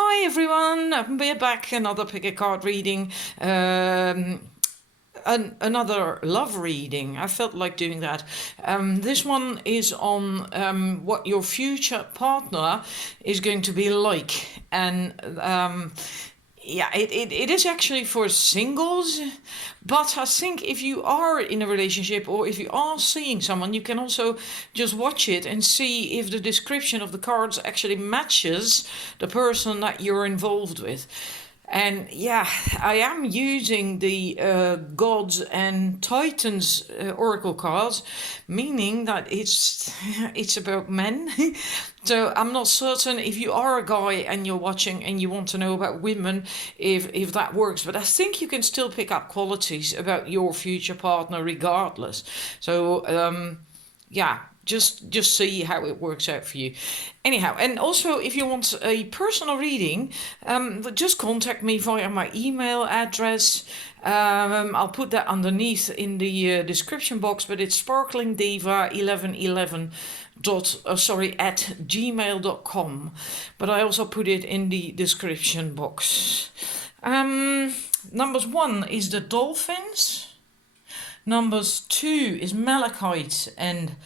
Hi everyone, we're back, another pick a card reading, another love reading. I felt like doing that. This one is on what your future partner is going to be like, and yeah, it is actually for singles, but I think if you are in a relationship or if you are seeing someone, you can also just watch it and see if the description of the cards actually matches the person that you're involved with. And yeah, I am using the Gods and Titans oracle cards, meaning that it's about men. So I'm not certain if you are a guy and you're watching and you want to know about women, if that works. But I think you can still pick up qualities about your future partner regardless. So yeah, just see how it works out for you. Anyhow, and also if you want a personal reading, just contact me via my email address. I'll put that underneath in the description box, but it's sparklingdiva1111 at gmail.com. But I also put it in the description box. Numbers 1 is the dolphins. Numbers 2 is malachite and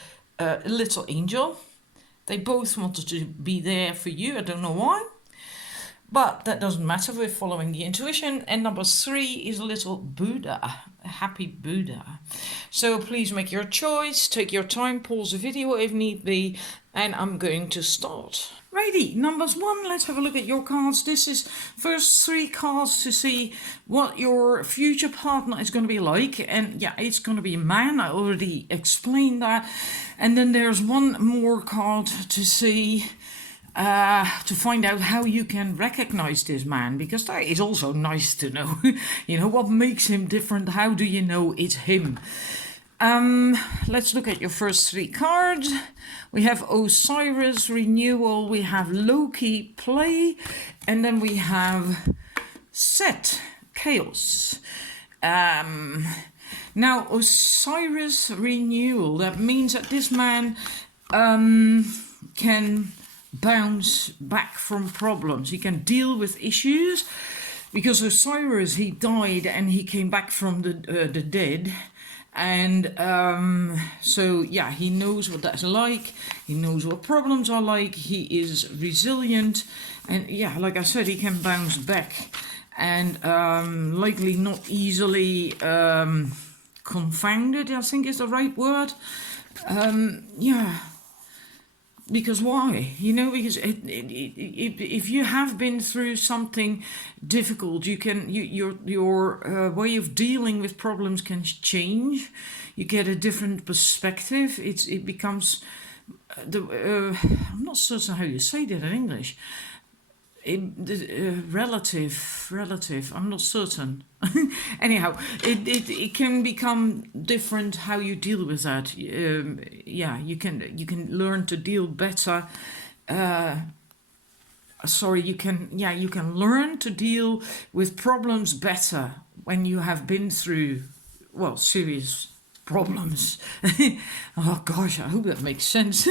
little angel. They both wanted to be there for you. I don't know why, but that doesn't matter. We're following the intuition. And number 3 is a little Buddha, a happy Buddha. So please make your choice, take your time, pause the video if need be, and I'm going to start. Righty, numbers 1, let's have a look at your cards. This is first 3 cards to see what your future partner is going to be like. And yeah, it's going to be a man. I already explained that. And then there's one more card to see, to find out how you can recognize this man, because that is also nice to know. You know, what makes him different? How do you know it's him? Let's look at your first 3 cards. We have Osiris, Renewal, we have Loki, Play, and then we have Set, Chaos. Now, Osiris, Renewal, that means that this man can bounce back from problems. He can deal with issues, because Osiris, he died and he came back from the dead. And so yeah, he knows what that's like, he knows what problems are like, he is resilient, and yeah, like I said, he can bounce back, and likely not easily confounded, I think is the right word. Yeah, because why? You know, because if you have been through something difficult, you can your way of dealing with problems can change. You get a different perspective. It becomes I'm not certain how you say that in English. Relative. I'm not certain. Anyhow, it can become different how you deal with that. Yeah, you can learn to deal better. You can learn to deal with problems better when you have been through, well, serious problems. Oh gosh, I hope that makes sense.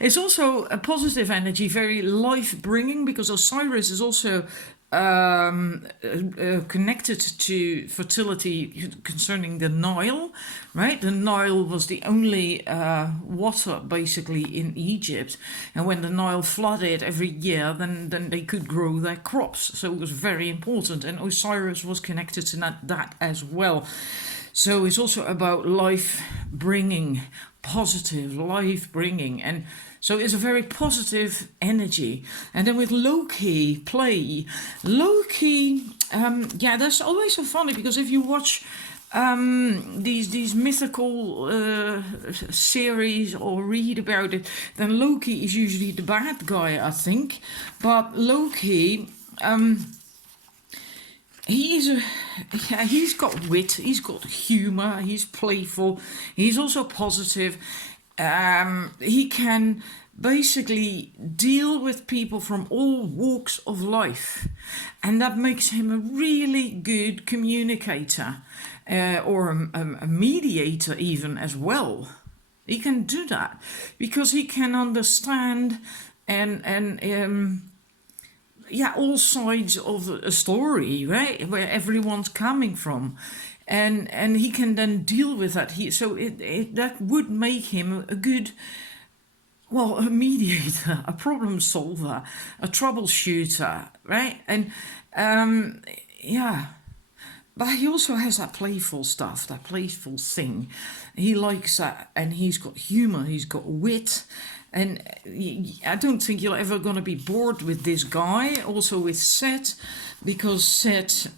It's also a positive energy, very life-bringing, because Osiris is also connected to fertility concerning the Nile, right? The Nile was the only water basically in Egypt, and when the Nile flooded every year, then they could grow their crops. So it was very important, and Osiris was connected to that as well. So it's also about life-bringing, positive life-bringing, and so it's a very positive energy. And then with Loki, Play, Loki, yeah, that's always so funny, because if you watch these mythical series or read about it, then Loki is usually the bad guy, I think. But Loki, he's got wit, he's got humour, he's playful, he's also positive. He can basically deal with people from all walks of life, and that makes him a really good communicator, or a mediator even as well. He can do that because he can understand and all sides of a story, right? Where everyone's coming from. And he can then deal with that. That would make him a good, well, a mediator, a problem solver, a troubleshooter, right? And yeah, but he also has that playful stuff, that playful thing. He likes that, and he's got humor, he's got wit. And I don't think you're ever going to be bored with this guy. Also with Seth, because Seth,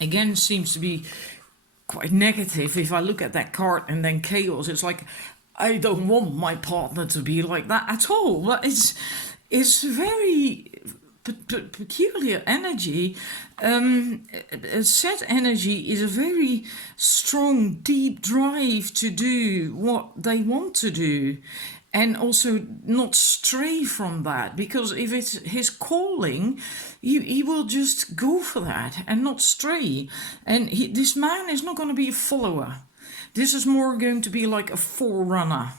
again, seems to be quite negative. If I look at that card and then chaos, it's like, I don't want my partner to be like that at all. But it's very peculiar energy. Set energy is a very strong, deep drive to do what they want to do, and also not stray from that, because if it's his calling, he will just go for that and not stray. And this man is not going to be a follower. This is more going to be like a forerunner.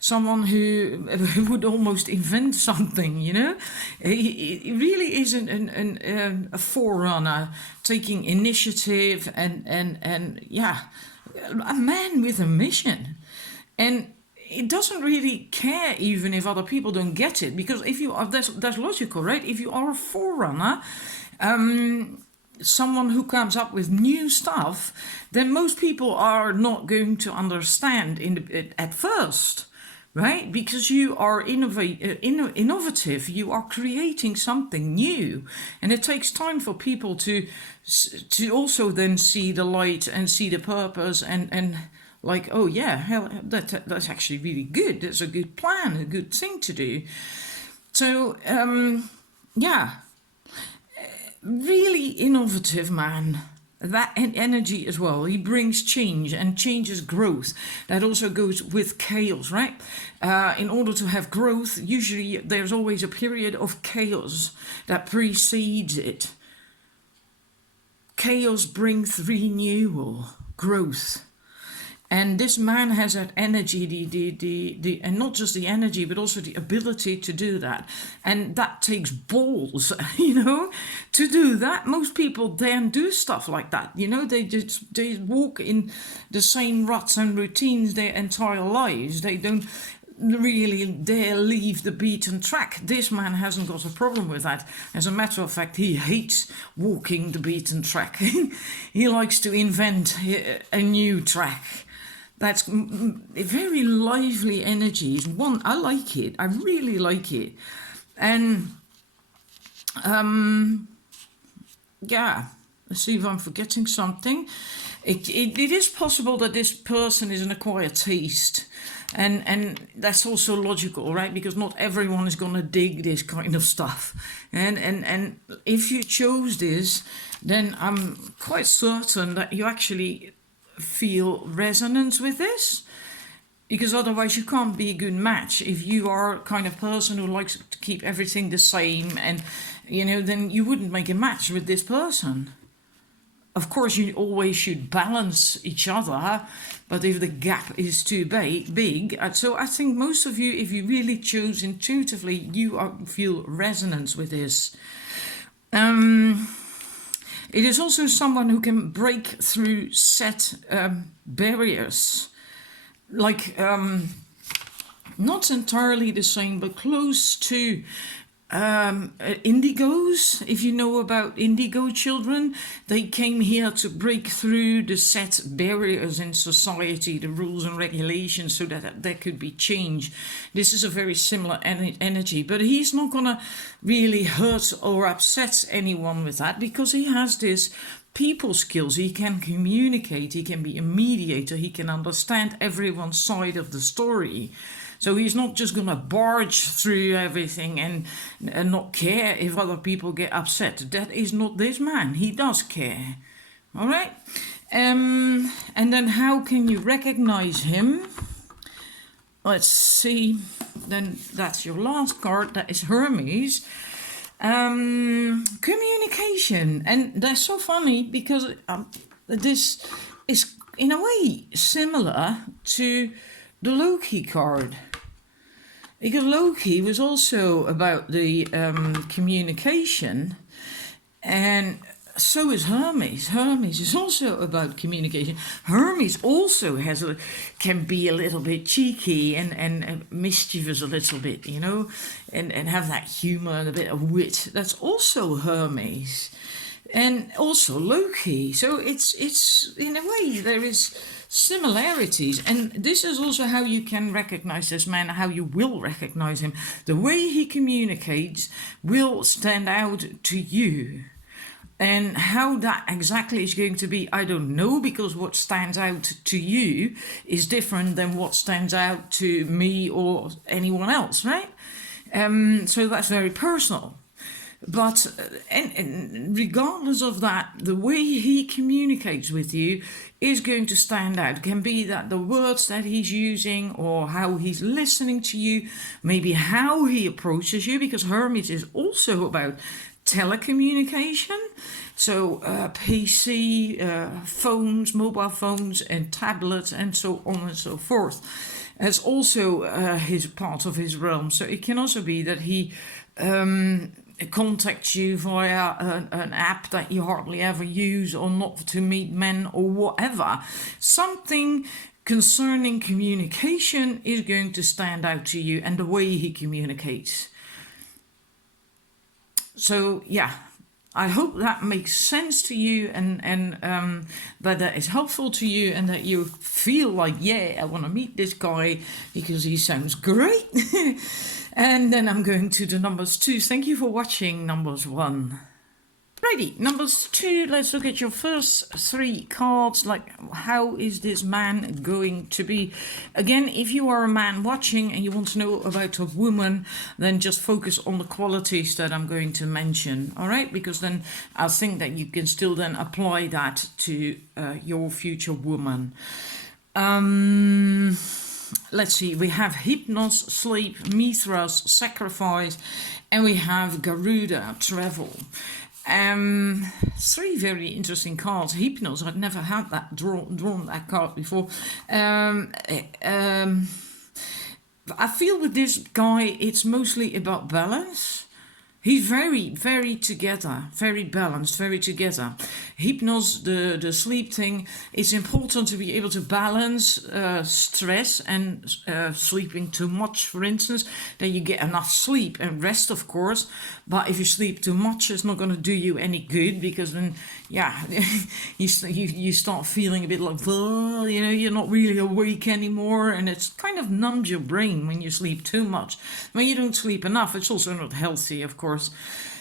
Someone who would almost invent something, you know. He really is a forerunner, taking initiative, and yeah, a man with a mission. And it doesn't really care even if other people don't get it, because if you are, that's logical, right? If you are a forerunner, someone who comes up with new stuff, then most people are not going to understand at first. Right? Because you are innovative, you are creating something new. And it takes time for people to also then see the light and see the purpose and like, oh yeah, hell, that's actually really good. That's a good plan, a good thing to do. So, yeah, really innovative man. That energy as well. He brings change, and change is growth. That also goes with chaos, right? In order to have growth, usually there's always a period of chaos that precedes it. Chaos brings renewal, growth. And this man has that energy, and not just the energy, but also the ability to do that. And that takes balls, you know, to do that. Most people don't do stuff like that, you know. They walk in the same ruts and routines their entire lives. They don't really dare leave the beaten track. This man hasn't got a problem with that. As a matter of fact, he hates walking the beaten track. He likes to invent a new track. That's a very lively energy. One, I like it. I really like it. And yeah, let's see if I'm forgetting something. It is possible that this person is an acquired taste. And that's also logical, right? Because not everyone is going to dig this kind of stuff. And if you chose this, then I'm quite certain that you actually feel resonance with this, because otherwise you can't be a good match. If you are a kind of person who likes to keep everything the same, and you know, then you wouldn't make a match with this person. Of course, you always should balance each other, but if the gap is too big, so I think most of you, if you really choose intuitively, you feel resonance with this. It is also someone who can break through set barriers, like not entirely the same, but close to indigos. If you know about indigo children, they came here to break through the set barriers in society, the rules and regulations, so that there could be change. This is a very similar energy, but he's not gonna really hurt or upset anyone with that, because he has this people skills. He can communicate, he can be a mediator, he can understand everyone's side of the story. So he's not just going to barge through everything and not care if other people get upset. That is not this man. He does care. All right? And then how can you recognize him? Let's see. Then that's your last card. That is Hermes. Communication. And that's so funny, because this is in a way similar to the Loki card. Because Loki was also about the communication, and so is Hermes. Hermes is also about communication. Hermes also can be a little bit cheeky and mischievous a little bit, you know, and have that humor and a bit of wit. That's also Hermes. And also Loki. So it's in a way there is similarities, and this is also how you can recognize this man, how you will recognize him. The way he communicates will stand out to you. And how that exactly is going to be, I don't know, because what stands out to you is different than what stands out to me or anyone else, right? So that's very personal. But and regardless of that, the way he communicates with you is going to stand out. It can be that the words that he's using or how he's listening to you, maybe how he approaches you, because Hermes is also about telecommunication. So PC, phones, mobile phones and tablets and so on and so forth. It's also his part of his realm. So it can also be that he contacts you via an app that you hardly ever use, or not to meet men or whatever. Something concerning communication is going to stand out to you, and the way he communicates. So yeah, I hope that makes sense to you, and that is helpful to you, and that you feel like, yeah, I want to meet this guy because he sounds great. And then I'm going to the numbers 2. Thank you for watching numbers 1. Righty, numbers 2, let's look at your first 3 cards, like how is this man going to be? Again, if you are a man watching and you want to know about a woman, then just focus on the qualities that I'm going to mention, all right? Because then I think that you can still then apply that to your future woman. Let's see, we have Hypnos, Sleep, Mithras, Sacrifice, and we have Garuda, Travel. 3 very interesting cards. Hypnos, I've never had that drawn that card before. I feel with this guy, it's mostly about balance. He's very, very together, very balanced, very together. Hypnos, the sleep thing, it's important to be able to balance stress and sleeping too much, for instance, that you get enough sleep and rest, of course. But if you sleep too much, it's not going to do you any good, because then, yeah, you start feeling a bit like, oh, you know, you're not really awake anymore, and it's kind of numbs your brain when you sleep too much. When you don't sleep enough, it's also not healthy, of course.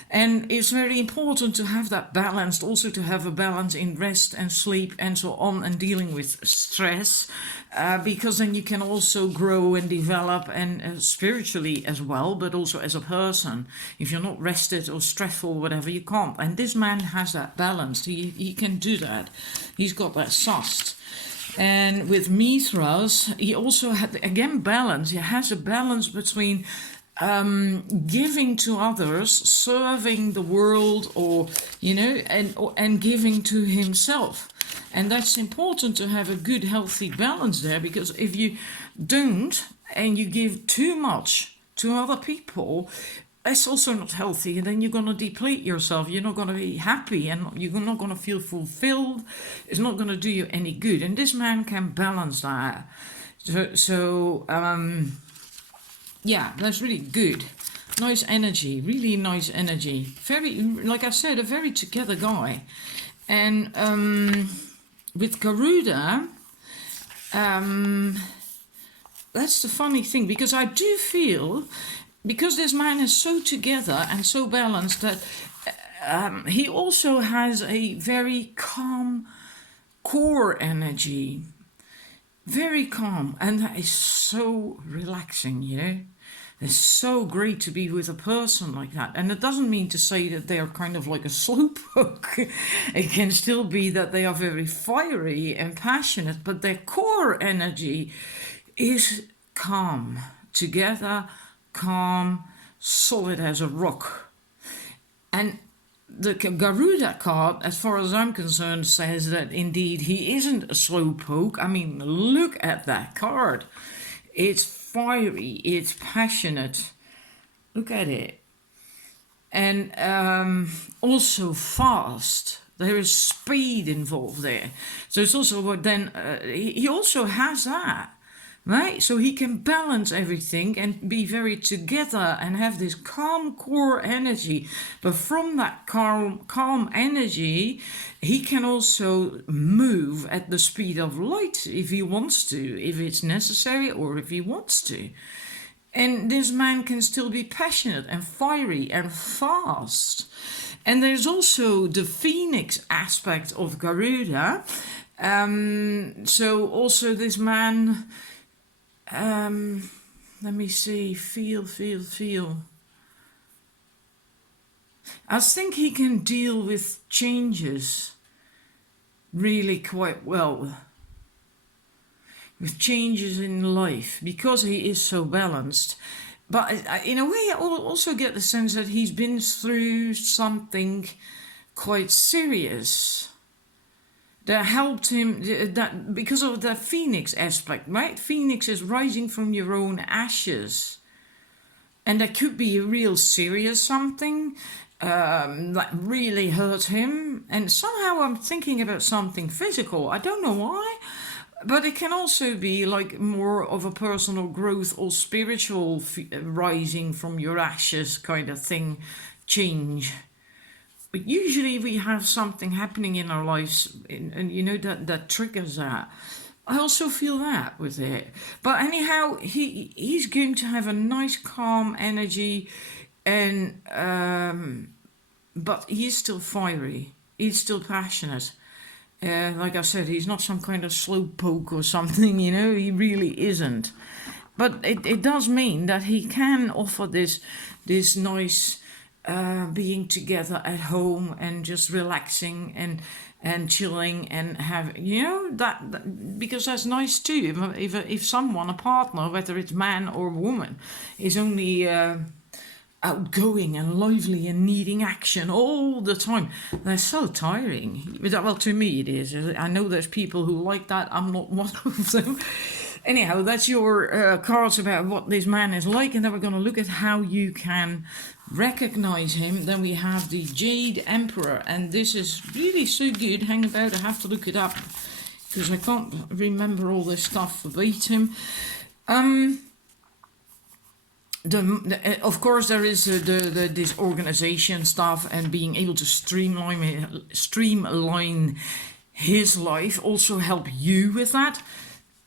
And it's very important to have that balance, also to have a balance in rest and sleep and so on, and dealing with stress, because then you can also grow and develop, and spiritually as well, but also as a person. If you're not rested or stressful, whatever, you can't. And this man has that balance. He can do that. He's got that sussed. And with Mithras, he also had, again, balance. He has a balance between giving to others, serving the world, or, you know, and giving to himself. And that's important to have a good, healthy balance there, because if you don't and you give too much to other people, it's also not healthy, and then you're going to deplete yourself. You're not going to be happy, and you're not going to feel fulfilled. It's not going to do you any good. And this man can balance that. Yeah, that's really good. Nice energy, really nice energy. Very, like I said, a very together guy. And with Garuda, that's the funny thing, because I do feel, because this man is so together and so balanced, that he also has a very calm core energy. Very calm, and that is so relaxing, you know. It's so great to be with a person like that. And it doesn't mean to say that they are kind of like a slowpoke. It can still be that they are very fiery and passionate, but their core energy is calm, together, calm, solid as a rock. And the Garuda card, as far as I'm concerned, says that indeed he isn't a slowpoke. I mean, look at that card. It's fiery, it's passionate. Look at it. And also fast. There is speed involved there. So it's also what then he also has that, right? So he can balance everything and be very together and have this calm core energy. But from that calm energy, he can also move at the speed of light if he wants to, if it's necessary or if he wants to. And this man can still be passionate and fiery and fast. And there's also the phoenix aspect of Garuda. So also this man, let me see, feel. I think he can deal with changes really quite well. With changes in life, because he is so balanced. But in a way, I also get the sense that he's been through something quite serious that helped him, that because of the phoenix aspect, right? Phoenix is rising from your own ashes. And that could be a real serious something that really hurt him. And somehow I'm thinking about something physical. I don't know why. But it can also be like more of a personal growth or spiritual rising from your ashes kind of thing, change. But usually we have something happening in our lives and you know that triggers that. I also feel that with it. But anyhow, he's going to have a nice calm energy and but he's still fiery. He's still passionate. Like I said, he's not some kind of slowpoke or something, you know, he really isn't. But it does mean that he can offer this nice being together at home and just relaxing and chilling and have, you know, that because that's nice too. If someone, a partner, whether it's man or woman, is only outgoing and lively and needing action all the time, they're so tiring. Well, to me it is. I know there's people who like that. I'm not one of them. Anyhow, that's your cards about what this man is like, and then we're going to look at how you can recognize him. Then we have the Jade Emperor, and this is really so good. Hang about, I have to look it up because I can't remember all this stuff verbatim. Of course, there is this organization stuff and being able to streamline his life, also help you with that.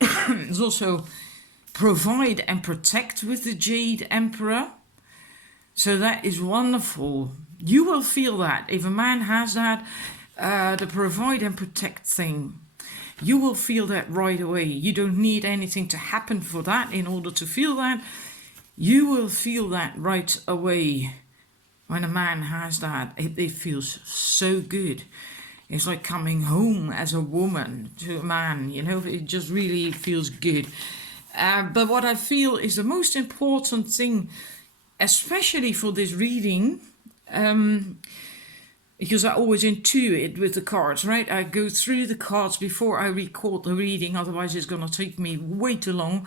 It's also provide and protect with the Jade Emperor. So that is wonderful. You will feel that if a man has that, the provide and protect thing. You will feel that right away. You don't need anything to happen for that in order to feel that. You will feel that right away when a man has that. It feels so good. It's like coming home as a woman to a man, you know, it just really feels good. But what I feel is the most important thing, especially for this reading, because I always intuit with the cards, right? I go through the cards before I record the reading, otherwise it's going to take me way too long.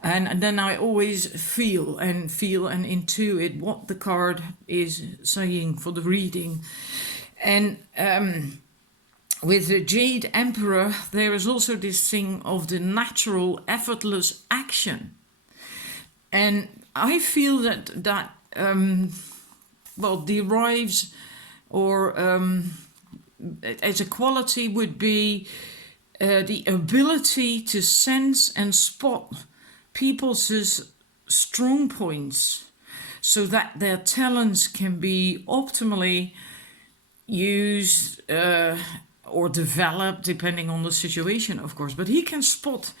And then I always feel and intuit what the card is saying for the reading. And with the Jade Emperor, there is also this thing of the natural, effortless action. And I feel that derives or as a quality would be the ability to sense and spot people's strong points so that their talents can be optimally used or developed depending on the situation, of course. But he can spot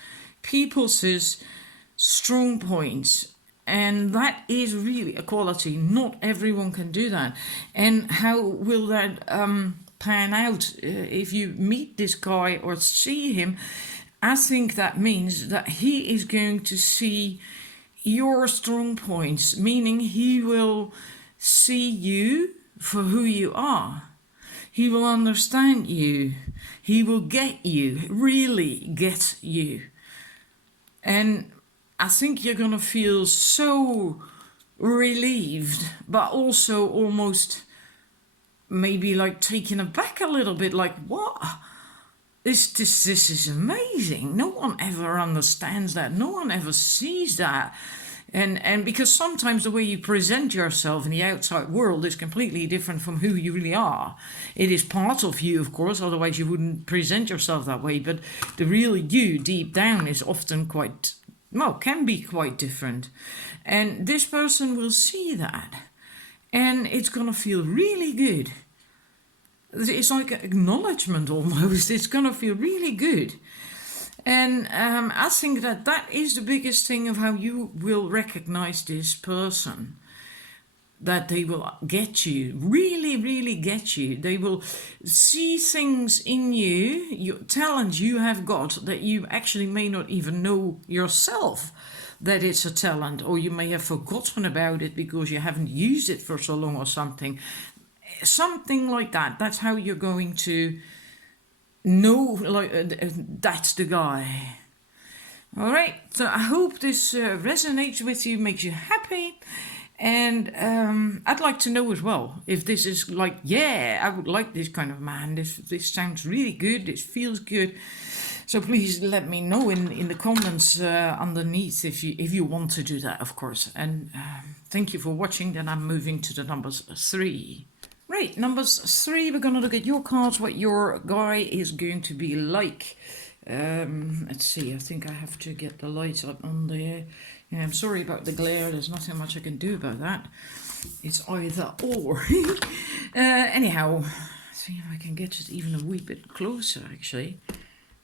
people's strong points, and that is really a quality. Not everyone can do that. And how will that pan out if you meet this guy or see him? I think that means that he is going to see your strong points, meaning he will see you for who you are. He will understand you. He will get you, really get you. And I think you're gonna feel so relieved, but also almost maybe like taken aback a little bit, like what? This is amazing. No one ever understands that. No one ever sees that. And because sometimes the way you present yourself in the outside world is completely different from who you really are. It is part of you, of course, otherwise you wouldn't present yourself that way. But the real you deep down is often quite, well, can be quite different. And this person will see that. And it's going to feel really good. It's like an acknowledgement almost. It's going to feel really good. And I think that is the biggest thing of how you will recognize this person. That they will get you, really, really get you. They will see things in you, your talent you have got that you actually may not even know yourself that it's a talent, or you may have forgotten about it because you haven't used it for so long or something. Something like that. That's how you're going to know, like, that's the guy. All right, so I hope this resonates with you, makes you happy. And I'd like to know as well if this is like, yeah, I would like this kind of man. This sounds really good. This feels good. So please let me know in the comments underneath if you want to do that, of course. And thank you for watching. Then I'm moving to the numbers 3. Right, numbers 3, we're going to look at your cards, what your guy is going to be like. Let's see, I think I have to get the lights up on there. Yeah, I'm sorry about the glare, there's nothing much I can do about that. It's either or. Anyhow, see if I can get it even a wee bit closer, actually.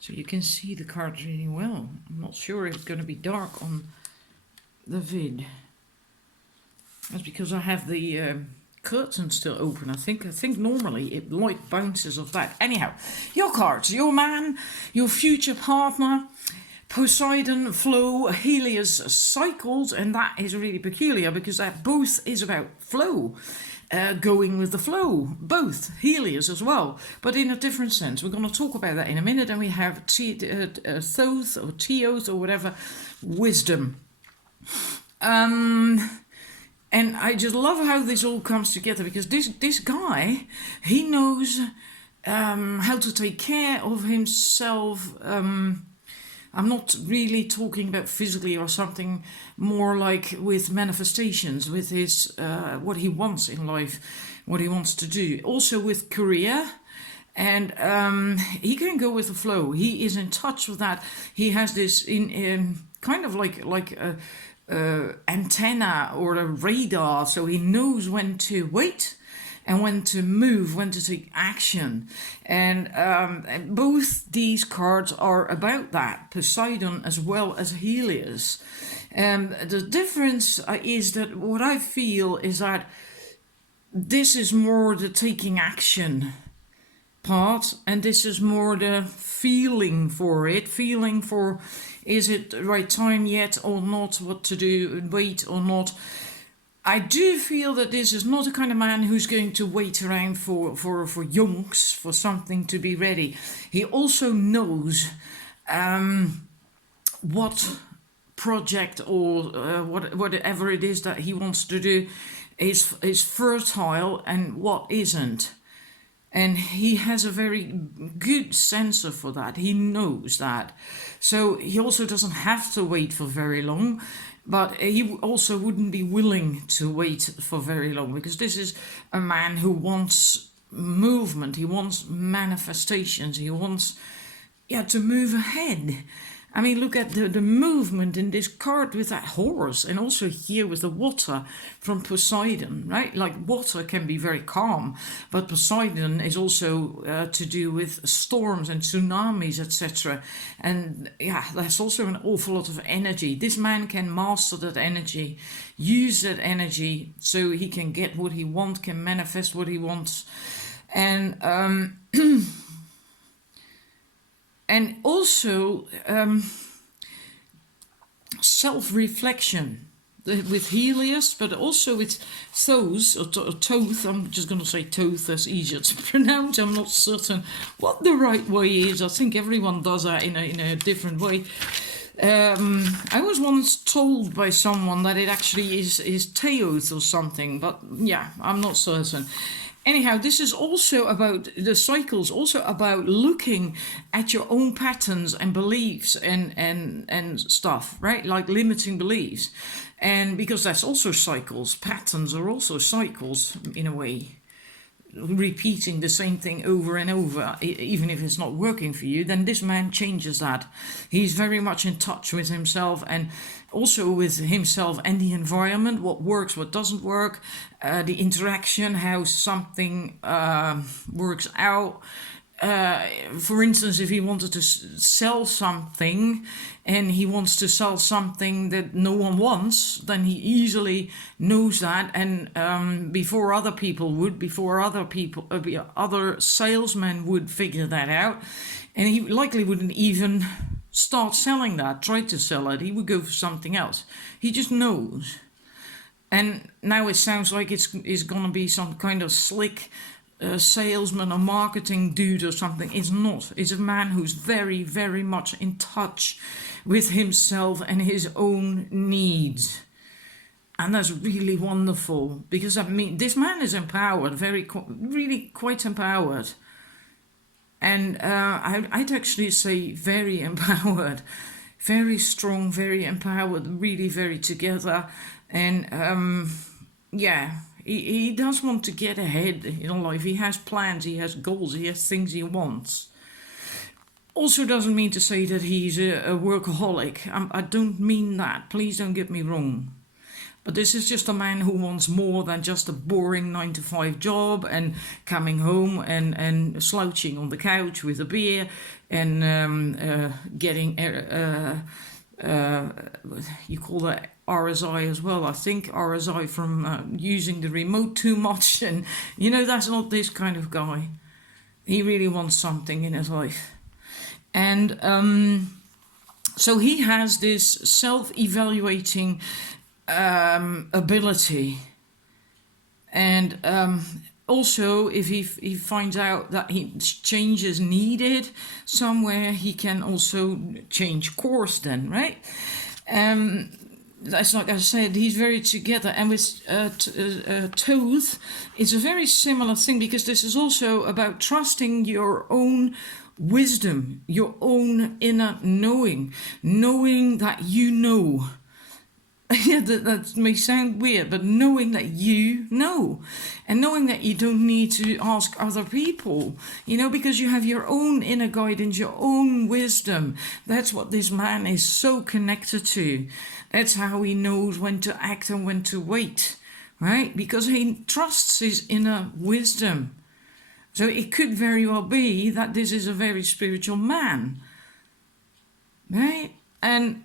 So you can see the cards really well. I'm not sure if it's going to be dark on the vid. That's because I have the curtain still open. I think normally it light bounces off that. Anyhow, your cards, your man, your future partner, Poseidon, flow, Helios, cycles, and that is really peculiar because that both is about flow, going with the flow, both Helios as well, but in a different sense. We're going to talk about that in a minute. And we have Thoth or Theoth or whatever, wisdom. And I just love how this all comes together because this guy, he knows how to take care of himself. I'm not really talking about physically or something, more like with manifestations, with his what he wants in life, what he wants to do. Also with career. And he can go with the flow. He is in touch with that. He has this in kind of like a antenna or a radar, so he knows when to wait and when to move, when to take action. And both these cards are about that, Poseidon as well as Helios. The difference is that what I feel is that this is more the taking action part, and this is more the feeling for it, feeling for, is it the right time yet or not, what to do, wait or not. I do feel that this is not the kind of man who's going to wait around for yonks, for something to be ready. He also knows what project or whatever it is that he wants to do is fertile and what isn't. And he has a very good sensor for that. He knows that. So he also doesn't have to wait for very long, but he also wouldn't be willing to wait for very long because this is a man who wants movement. He wants manifestations. He wants, to move ahead. I mean, look at the movement in this card with that horse, and also here with the water from Poseidon, right? Like water can be very calm, but Poseidon is also to do with storms and tsunamis, etc. And there's also an awful lot of energy. This man can master that energy, use that energy so he can get what he wants, can manifest what he wants. And and also self-reflection with Helios, but also with Thoth, or Thoth. I'm just going to say Thoth, that's easier to pronounce. I'm not certain what the right way is. I think everyone does that in a different way. I was once told by someone that it actually is Teoth or something, but yeah, I'm not certain. Anyhow, this is also about the cycles, also about looking at your own patterns and beliefs and stuff, right? Like limiting beliefs. And because that's also cycles, patterns are also cycles in a way. Repeating the same thing over and over, even if it's not working for you, then this man changes that. He's very much in touch with himself and also with himself and the environment, what works, what doesn't work, the interaction, how something works out. For instance, if he wanted to sell something and he wants to sell something that no one wants, then he easily knows that. And before other people would, other salesmen would figure that out. And he likely wouldn't even start selling that, try to sell it. He would go for something else. He just knows. And now it sounds like it's going to be some kind of slick salesman or marketing dude or something. It's not. It's a man who's very, very much in touch with himself and his own needs. And that's really wonderful, because I mean, this man is empowered, really quite empowered. And I'd actually say very empowered, very strong, very empowered, really very together. And yeah. He does want to get ahead in life. He has plans, he has goals, he has things he wants. Also doesn't mean to say that he's a workaholic. I don't mean that. Please don't get me wrong. But this is just a man who wants more than just a boring 9-to-5 job and coming home and slouching on the couch with a beer and getting... you call that RSI as well, I think. RSI from using the remote too much. And, you know, that's not this kind of guy. He really wants something in his life. And so he has this self-evaluating ability. And also, if he finds out that change is needed somewhere, he can also change course then, right? That's like I said, he's very together. And with Toth, it's a very similar thing, because this is also about trusting your own wisdom, your own inner knowing that you know. Yeah, that may sound weird, but knowing that you know, and knowing that you don't need to ask other people, you know, because you have your own inner guidance, your own wisdom. That's what this man is so connected to. That's how he knows when to act and when to wait, right? Because he trusts his inner wisdom. So it could very well be that this is a very spiritual man, right? And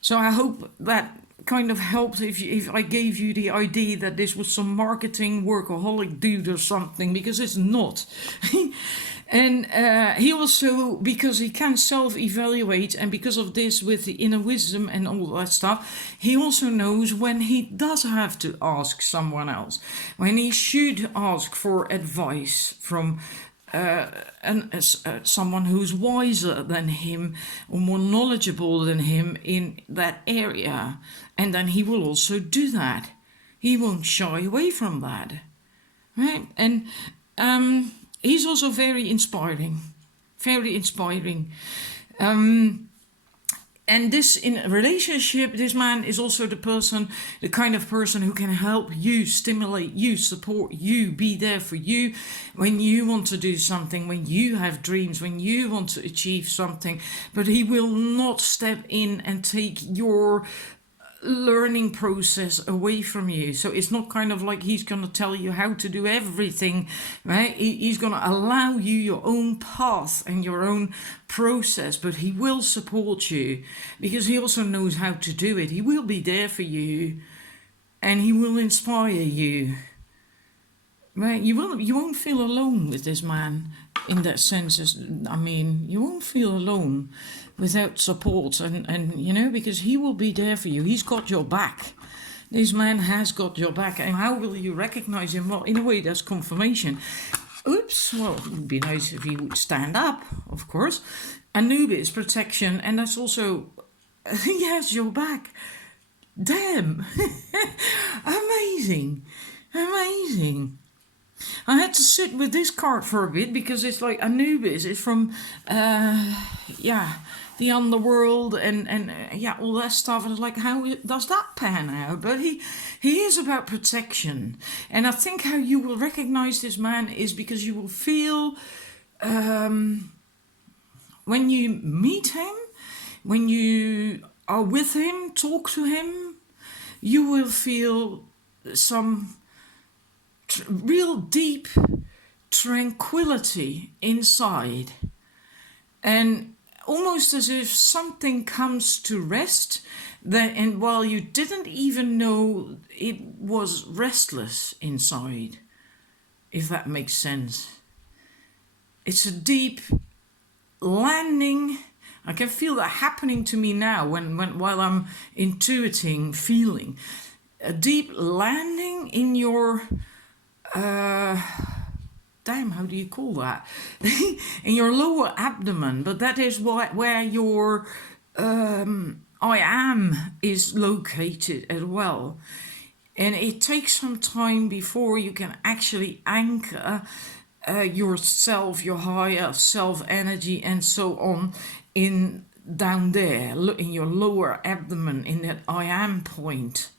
so I hope that kind of helps if I gave you the idea that this was some marketing workaholic dude or something, because it's not. And he also, because he can self-evaluate, and because of this with the inner wisdom and all that stuff, he also knows when he does have to ask someone else, when he should ask for advice from someone who's wiser than him or more knowledgeable than him in that area. And then he will also do that. He won't shy away from that, right? And he's also very inspiring, very inspiring. And this, in a relationship, this man is also the kind of person who can help you, stimulate you, support you, be there for you when you want to do something, when you have dreams, when you want to achieve something. But he will not step in and take your learning process away from you. So it's not kind of like he's going to tell you how to do everything, right? He's going to allow you your own path and your own process, but he will support you because he also knows how to do it. He will be there for you and he will inspire you, right? You won't feel alone with this man in that sense. You won't feel alone without support and you know, because he will be there for you. He's got your back. This man has got your back. And how will you recognize him? Well, in a way, that's confirmation. Oops, well, it would be nice if he would stand up, of course. Anubis protection, and that's also yes, you're back. Damn, amazing, amazing. I had to sit with this card for a bit because it's like Anubis. It's from yeah, the underworld and yeah, all that stuff. And it's like, how does that pan out? But he is about protection, and I think how you will recognize this man is because you will feel when you meet him, when you are with him, talk to him, you will feel some real deep tranquility inside, and almost as if something comes to rest that, and while you didn't even know it was restless inside, if that makes sense. It's a deep landing. I can feel that happening to me now when while I'm intuiting, feeling a deep landing in your damn, how do you call that? In your lower abdomen, but that is where your I am is located as well. And it takes some time before you can actually anchor yourself, your higher self energy, and so on, in down there in your lower abdomen, in that I am point.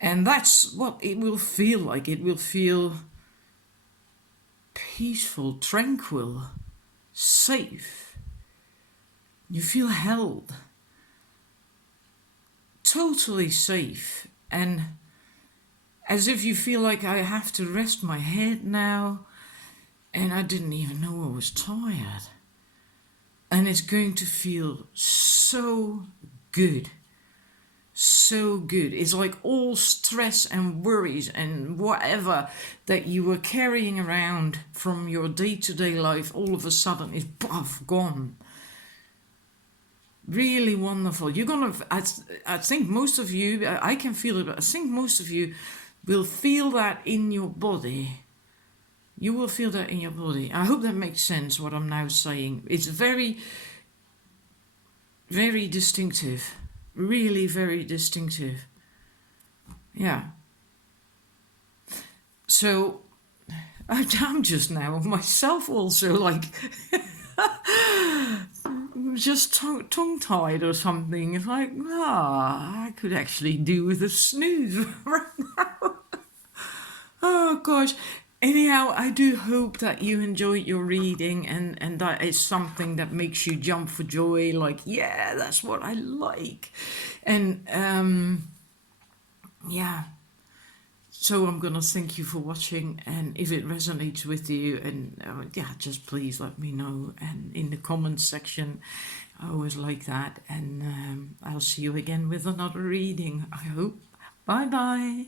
And that's what it will feel like. It will feel peaceful, tranquil, safe. You feel held, totally safe, and as if you feel like I have to rest my head now, and I didn't even know I was tired. And it's going to feel so good. So good. It's like all stress and worries and whatever that you were carrying around from your day-to-day life all of a sudden is gone. Really wonderful. You're gonna, I think most of you, I can feel it, but I think most of you will feel that in your body. You will feel that in your body. I hope that makes sense what I'm now saying. It's very, very distinctive. Really very distinctive. Yeah. So I'm just now myself also like just tongue-tied or something. It's like, I could actually do with a snooze right now. Oh gosh. Anyhow, I do hope that you enjoyed your reading and that is something that makes you jump for joy, like, yeah, that's what I like. And yeah, so I'm gonna thank you for watching, and if it resonates with you, and yeah, just please let me know, and in the comments section. I always like that, and I'll see you again with another reading, I hope. Bye bye.